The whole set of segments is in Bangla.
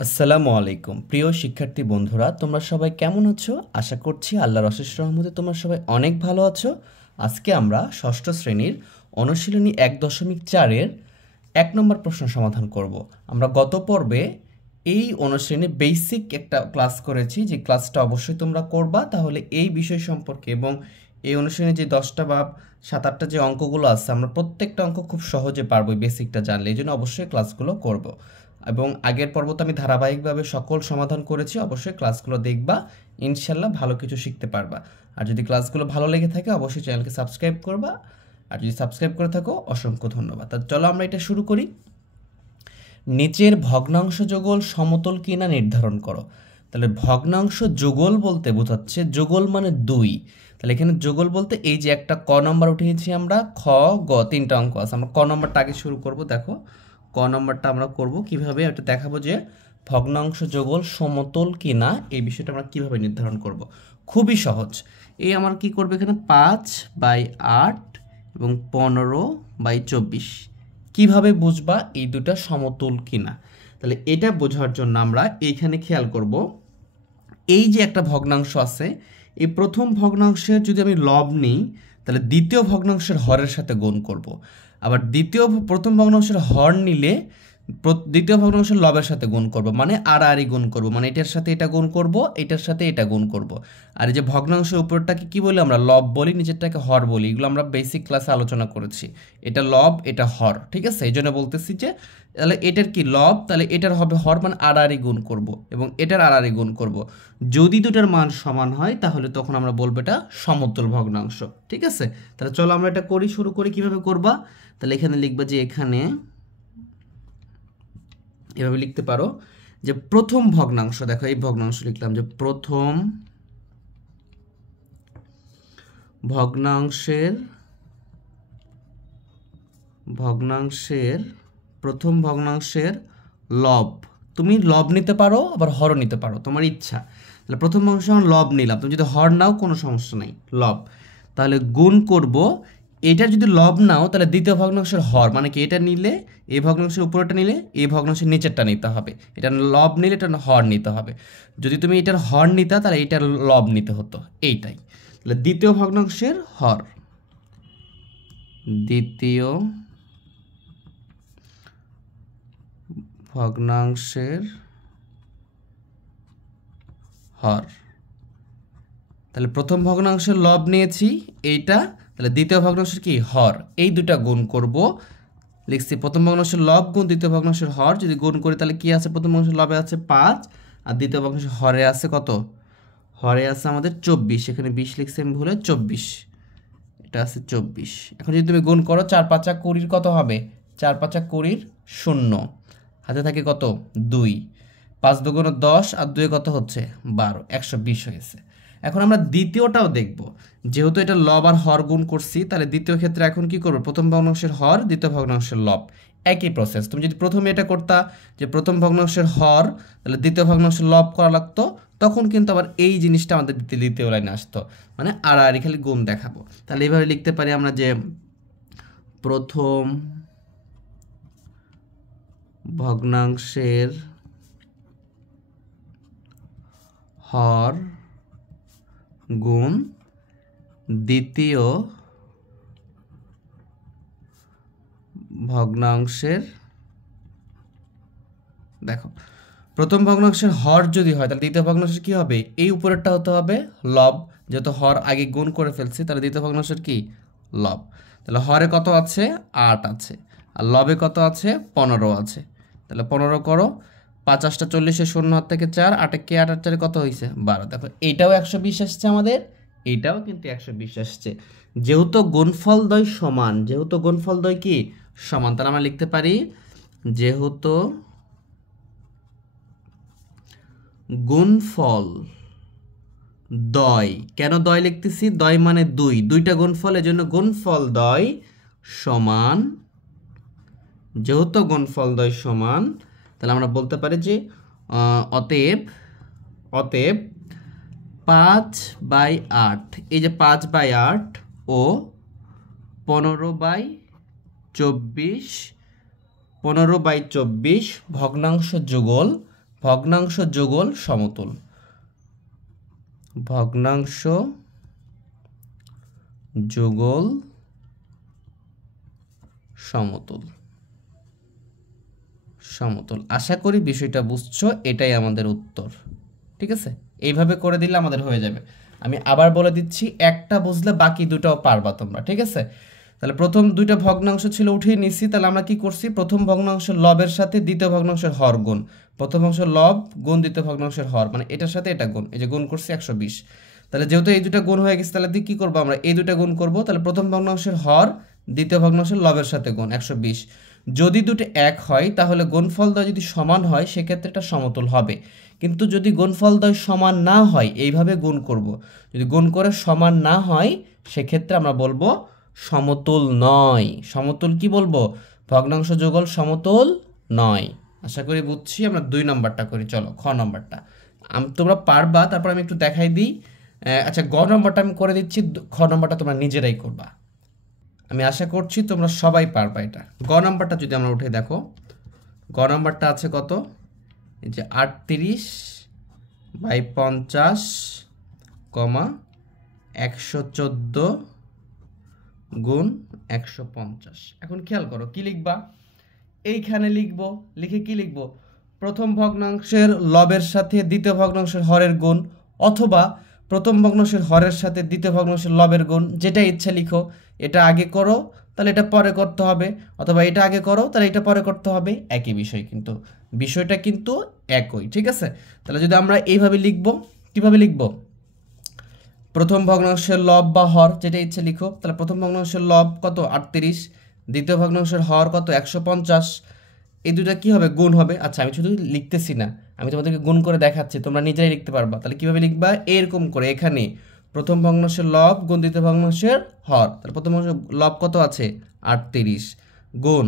আসসালামু আলাইকুম প্রিয় শিক্ষার্থী বন্ধুরা, তোমরা সবাই কেমন আছো? আশা করছি আল্লাহর অশেষ রহমতে তোমরা সবাই অনেক ভালো আছো। আজকে আমরা ষষ্ঠ শ্রেণীর অনুশীলনী 1.4-এর 1 নম্বর প্রশ্ন সমাধান করব। আমরা গত পর্বে এই অনুশীলনী বেসিক একটা ক্লাস করেছি, যে ক্লাসটা অবশ্যই তোমরা করবা, তাহলে এই বিষয় সম্পর্কে এবং এই অনুশীলনে যে 10টা বা 7-8টা যে অঙ্কগুলো আছে আমরা প্রত্যেকটা অঙ্ক খুব সহজে পারবো বেসিকটা জানলে। এই জন্য অবশ্যই ক্লাসগুলো করব। এবং আগের পর্ব তো আমি ধারাবাহিকভাবে সকল সমাধান করেছি, অবশ্যই ক্লাসগুলো দেখবা, ইনশাল্লাহ ভালো কিছু শিখতে পারবা। আর যদি ক্লাসগুলো ভালো লেগে থাকে অবশ্যই চ্যানেলকে সাবস্ক্রাইব করবা, আর যদি সাবস্ক্রাইব করে থাকো অসংখ্য ধন্যবাদ। তা চলো আমরা এটা শুরু করি। নিচের ভগ্নাংশ যুগল সমতল কিনা নির্ধারণ করো। তাহলে ভগ্নাংশ যুগল বলতে বোঝাচ্ছে, যুগল মানে 2। তাহলে এখানে যুগল বলতে এই যে একটা ক নম্বর উঠিয়েছি আমরা, খ গ 3টা অঙ্ক আছে। আমরা ক নম্বরটা আগে শুরু করব। দেখো ক নম্বরটা আমরা করব কিভাবে, এটা দেখাবো যে ভগ্নাংশ যুগল সমতল কিনা এই বিষয়টা আমরা কিভাবে নির্ধারণ করব। খুবই সহজ। এই আমার কি করবে, এখানে 5/8 এবং 15/24। কিভাবে বুঝবা এই দুটা সমতুল কিনা? তাহলে এটা বোঝার জন্য আমরা এইখানে খেয়াল করব, এই যে একটা ভগ্নাংশ আছে, এই প্রথম ভগ্নাংশের যদি আমি লব নিই তাহলে দ্বিতীয় ভগ্নাংশের হরের সাথে গুণ করব। আবার প্রথম ভগ্নাংশের হর নিলে দ্বিতীয় ভগ্নাংশের লবের সাথে গুণ করব, মানে আড়াআড়ি গুণ করব, মানে এটার সাথে এটা গুণ করব, এটার সাথে এটা গুণ করব। আর এই যে ভগ্নাংশের উপরটাকে কি বলি আমরা, লব বলি, নিচেরটাকে হর বলি। এগুলো আমরা বেসিক ক্লাসে আলোচনা করেছি। এটা লব, এটা হর, ঠিক আছে? এই জন্য বলতেছি যে তাহলে এটার কি লব, তাহলে এটার হবে হর, মানে আড়াআড়ি গুণ করব, এবং এটার আড়াআড়ি গুণ করব। যদি দুটার মান সমান হয় তাহলে তখন আমরা বলবো এটা সমতুল ভগ্নাংশ, ঠিক আছে? তাহলে চলো আমরা এটা করি, শুরু করি। কিভাবে করবা, তাহলে এখানে লিখবা যে এখানে এভাবে লিখতে পারো যে প্রথম ভগ্নাংশ, দেখো এই ভগ্নাংশ লিখলাম যে প্রথম ভগ্নাংশের লব। তুমি লব নিতে পারো, আবার হর নিতে পারো, তোমার ইচ্ছা। তাহলে প্রথম ভগ্নাংশ লব নিলাম, তুমি যদি হর নাও কোনো সমস্যা নাই, লব। তাহলে গুণ করব, এটা যদি লব নাও তাহলে দ্বিতীয় ভগ্নাংশের হর, মানে কি এটা নিলে এই ভগ্নাংশের উপরেরটা নিলে এই ভগ্নাংশের নিচেরটা নিতে হবে। এটা লব নিলে এটা হর নিতে হবে। যদি তুমি এটার হর নিতা তাহলে এটার লব নিতে হতো, এইটাই। তাহলে দ্বিতীয় ভগ্নাংশের হর, দ্বিতীয় ভগ্নাংশের হর। তাহলে প্রথম ভগ্নাংশের লব নিয়েছি এইটা, তাহলে দ্বিতীয় ভগ্নাংশের কি হর, এই দুটা গুণ করব। লিখছি প্রথম ভগ্নাংশের লব গুণ দ্বিতীয় ভগ্নাংশের হর, যদি গুণ করি তাহলে কি আছে, প্রথম ভগ্নাংশের লবে আছে 5, আর দ্বিতীয় ভগ্নাংশের হরে আছে কত, হরে আছে আমাদের 24। এখানে 20 লিখছি আমি ভুলে, 24, এটা আছে 24। এখন যদি তুমি গুণ করো 4×5 = 20, কত হবে, 4×5 = 20, 0 হাতে থাকে কত, 2, 5×2 = 10, আর 2 কত হচ্ছে 12, 120 হয়েছে। এখন আমরা দ্বিতীয়টাও দেখব, যেহেতু এটা লব আর হর গুণ করছি, তাহলে দ্বিতীয় ক্ষেত্রে এখন কি করবো, প্রথম ভগ্নাংশের হর দ্বিতীয় ভগ্নাংশের লব, একই প্রসেস। তুমি যদি প্রথমে এটা করতা যে প্রথম ভগ্নাংশের হর তাহলে দ্বিতীয় ভগ্নাংশের লব করা লাগতো, তখন কিন্তু আবার এই জিনিসটা আমাদের দ্বিতীয় লাইনে আসতো, মানে আড়াআড়ি খালি গুণ দেখাবো। তাহলে এইভাবে লিখতে পারি আমরা যে প্রথম ভগ্নাংশের হর গুণ দ্বিতীয় ভগ্নাংশের, দেখো প্রথম ভগ্নাংশের হর যদি হয় তাহলে দ্বিতীয় ভগ্নাংশের কি হবে, এই উপরেরটা হতে হবে লব, যেহেতু হর আগে গুণ করে ফেলছি, তাহলে দ্বিতীয় ভগ্নাংশের কি লব। তাহলে হরে কত আছে, 8 আছে, আর লবে কত আছে, 15 আছে। তাহলে 15 করো, 5 × 8 = 40, 0 হাত থেকে 4, 8 কে 8 আর 4 কত হয়েছে 12। দেখো এইটাও 120 আসছে আমাদের, এইটাও কিন্তু 120 আসছে। যেহেতু গুণফল দ্বয় সমান, যেহেতু গুণফল দ্বয় কি সমান, তাহলে আমরা লিখতে পারি যেহেতু গুণফল দ্বয়, কেন দ্বয় লিখতেছি, দ্বয় মানে দুইটা গুণফল, এজন্য গুণফল দ্বয় সমান। যেহেতু গুণফল দ্বয় সমান তাহলে আমরা বলতে পারি যে অতএব 5/8, এই যে 5/8 ও 15/24 ভগ্নাংশ যুগল ভগ্নাংশ যুগল সমতুল, ভগ্নাংশ যুগল সমতুল, সমতুল। আশা করি বিষয়টা বুঝছো, এটাই আমাদের উত্তর। ঠিক আছে, এইভাবে করে দিলে আমাদের হয়ে যাবে। আমি আবার বলে দিচ্ছি, একটা বুঝলে বাকি দুটাও পারবা তোমরা। ঠিক আছে, তাহলে প্রথম দুইটা ভগ্নাংশ ছিল উঠিয়ে নিচ্ছি, তাহলে আমরা কি করছি, প্রথম ভগ্নাংশের লবের সাথে দ্বিতীয় ভগ্নাংশের হর গুণ, প্রথম ভগ্নাংশের লব গুণ দ্বিতীয় ভগ্নাংশের হর, মানে এটার সাথে এটা গুণ, এই যে গুণ করছি 120। তাহলে যেহেতু এই দুটা গুণ হয়ে গেছে, তাহলে কি করবো আমরা, এই দুটা গুণ করব। তাহলে প্রথম ভগ্নাংশের হর দ্বিতীয় ভগ্নাংশের লবের সাথে গুণ 120। যদি দুটো এক হয় তাহলে গুণফলদ্বয় যদি সমান হয় সেক্ষেত্রে এটা সমতুল হবে। কিন্তু যদি গুণফলদ্বয় সমান না হয়, এইভাবে গুণ করব, যদি গুণ করে সমান না হয় সেক্ষেত্রে আমরা বলবো সমতুল নয়। সমতুল কি বলবো, ভগ্নাংশ যুগল সমতুল নয়। আশা করি বুঝছি। আমরা 2 নম্বরটা করি, চলো খ নম্বরটা তোমরা পারবা, তারপর আমি একটু দেখাই দিই। আচ্ছা, গ নম্বরটা আমি করে দিচ্ছি, খ নম্বরটা তোমরা নিজেরাই করবা। আমি আশা করছি তোমরা সবাই পারবা এটা। গ নম্বরটা যদি আমরা উঠে দেখো, গ নম্বরটা আছে কত, এই যে 38/50, 114 গুণ 150। এখন খেয়াল করো কি লিখবা, এইখানে লিখবো, লিখে কি লিখবো, প্রথম ভগ্নাংশের লবের সাথে দ্বিতীয় ভগ্নাংশের হরের গুণ, অথবা প্রথম ভগ্নাংশের হরের সাথে দ্বিতীয় ভগ্নাংশের লবের গুণ, যেটা ইচ্ছা লিখো। এটা আগে করো তাহলে এটা পরে করতে হবে, অথবা এটা আগে করো তাহলে এটা পরে করতে হবে, একই বিষয়, কিন্তু বিষয়টা কিন্তু একই। ঠিক আছে, তাহলে যদি আমরা এইভাবে লিখবো, কিভাবে লিখবো, প্রথম ভগ্নাংশের লব বা হর যেটা ইচ্ছে লিখো। তাহলে প্রথম ভগ্নাংশের লব কত 38, দ্বিতীয় ভগ্নাংশের হর কত 150, এই দুটা কি হবে, গুণ হবে। আচ্ছা, আমি শুধু লিখতেছি না, আমি তোমাদেরকে গুণ করে দেখাচ্ছি, তোমরা নিজেরাই লিখতে পারবা। তাহলে কিভাবে লিখবা, এরকম করে এখানে প্রথম ভগ্নাংশের লব গুণ দ্বিতীয় ভগ্নাংশের হর, তাহলে প্রথম ভগ্নাংশের লব কত আছে 38 গুণ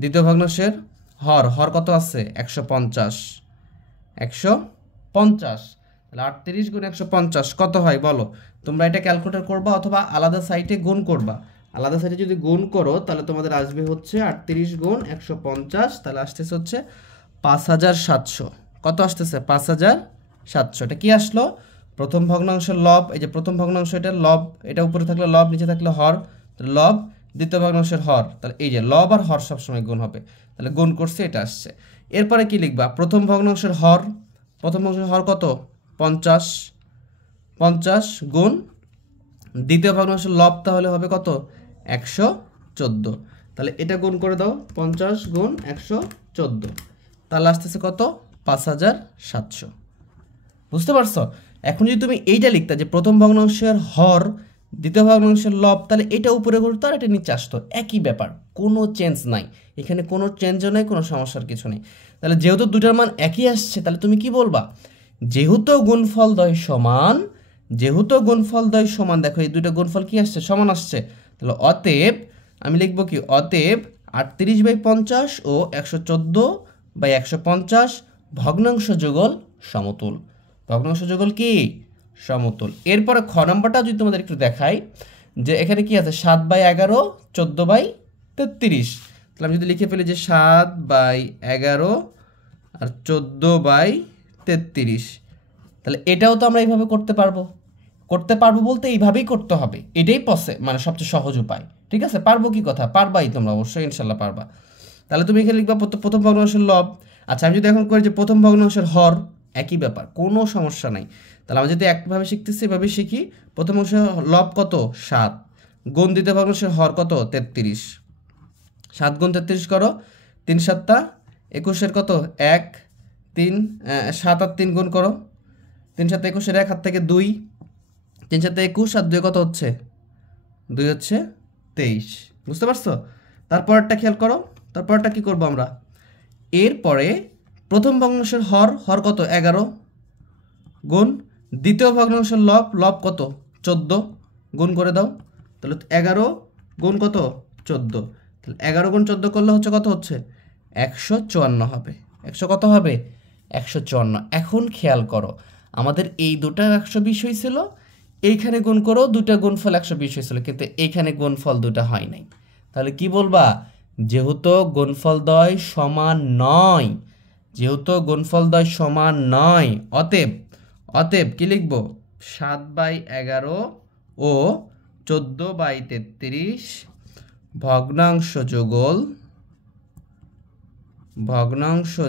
দ্বিতীয় ভগ্নাংশের হর, হর কত আছে 150, 150। তাহলে 38 গুণ 150 কত হয় বলো, তোমরা এটা ক্যালকুলেটর করবা অথবা আলাদা সাইটে গুণ করবা। আলাদা সাইটে যদি গুণ করো তাহলে তোমাদের আসবে হচ্ছে 38 গুণ 150, তাহলে আসতেছে হচ্ছে 5700। কত আসতেছে 5700। এটা কি আসলো, প্রথম ভগ্নাংশের লব, এই যে প্রথম ভগ্নাংশ এটা লব, এটা উপরে থাকলে লব, নিচে থাকলে হর, লব দ্বিতীয় ভগ্নাংশের হর, তাহলে এই যে লব আর হর সবসময় গুণ হবে, তাহলে গুণ করছে এটা আসছে। এরপরে কি লিখবা, প্রথম ভগ্নাংশের হর, প্রথম ভগ্নাংশের হর কত 50, 50 গুণ দ্বিতীয় ভগ্নাংশের লব তাহলে হবে কত 114, তাহলে এটা গুণ করে দাও, 50 গুণ 114, তাহলে আসতেছে কত 5700। বুঝতে পারছো? এখন যদি তুমি এইটা লিখতা যে প্রথম ভগ্নাংশের হর দ্বিতীয় ভগ্নাংশের লব, তাহলে এটা উপরে করতো আর এটা নিচে আসতো, একই ব্যাপার, কোনো চেঞ্জ নাই এখানে, কোনো চেঞ্জও নাই, কোনো সমস্যার কিছু নেই। তাহলে যেহেতু দুটার মান একই আসছে, তাহলে তুমি কি বলবা, যেহেতু গুণফলদ্বয় সমান, যেহেতু গুণফলদ্বয় সমান, দেখো এই দুটো গুণফল কি আসছে, সমান আসছে, তাহলে অতএব আমি লিখবো কি, অতএব 38/50 ও 114/150 ভগ্নাংশ যুগল সমতুল। ভগ্নাংশ যুগল কি সমতুল। এরপরে খ নম্বরটা যদি তোমাদের একটু দেখাই, যে এখানে কি আছে 7/11, 14/33। তাহলে আমি যদি লিখে ফেলি যে 7/11 আর 14/33, তাহলে এটাও তো আমরা এইভাবে করতে পারবো। করতে পারবো বলতে এইভাবেই করতে হবে, এটাই মানে সবচেয়ে সহজ উপায়। ঠিক আছে, পারবো কি কথা, পারবাই তোমরা অবশ্যই, ইনশাল্লাহ পারবা। তাহলে তুমি এখানে লিখবা প্রথম ভগ্নাংশের লব। আচ্ছা, আমি যদি এখন করি যে প্রথম ভগ্নাংশের হর, একই ব্যাপার, কোনো সমস্যা নাই। তাহলে আমরা যদি একভাবে শিখতেছি এভাবে শিখি, প্রথম ভগ্নাংশের লব কত 7 গুণ দ্বিতীয় ভগ্নাংশের হর কত 33, 7 গুণ 33 করো, 3 7 21 কত 1, 3 7 আর 3 গুণ করো, 3 7 21 1 হাত থেকে 2, 3 7 21 আর 2 কত হচ্ছে 2 হচ্ছে 23। বুঝতে পারছো? তারপরটা খেয়াল করো, তারপরটা কি করবো আমরা, এরপরে প্রথম ভগ্নাংশের হর, হর কত 11 গুণ দ্বিতীয় ভগ্নাংশের লব, লব কত 14 গুণ করে দাও, তাহলে 11 গুণ কত 14, তাহলে 11 গুণ 14 করলে হচ্ছে কত হচ্ছে 154 হবে। 100 কত হবে 154। এখন খেয়াল করো, আমাদের এই দুটা 120 হয়েছিল, এইখানে গুণ করো দুটা গুণফল 120 হয়েছিল, কিন্তু এইখানে গুণফল দুটা হয় নাই। তাহলে কি বলবা, যেহেতু গুণফলদ্বয় সমান নয়, যেহেতু গুণফলদ্বয় সমান নয়, অতএব অতএব কি লিখব? 7/11 ও 14/33 ভগ্নাংশ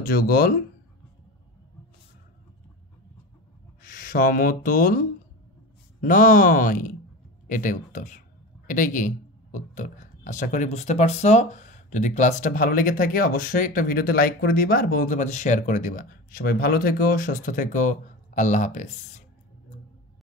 যুগল সমতুল নয়। এটাই উত্তর। এটাই কি উত্তর? আশা করি বুঝতে পারছো। যদি ক্লাসটা ভালো লেগে থাকে অবশ্যই একটা ভিডিওতে লাইক করে দিবা আর বন্ধুদের মাঝে শেয়ার করে দিবা। সবাই ভালো থেকো, সুস্থ থেকো। আল্লাহ হাফেজ।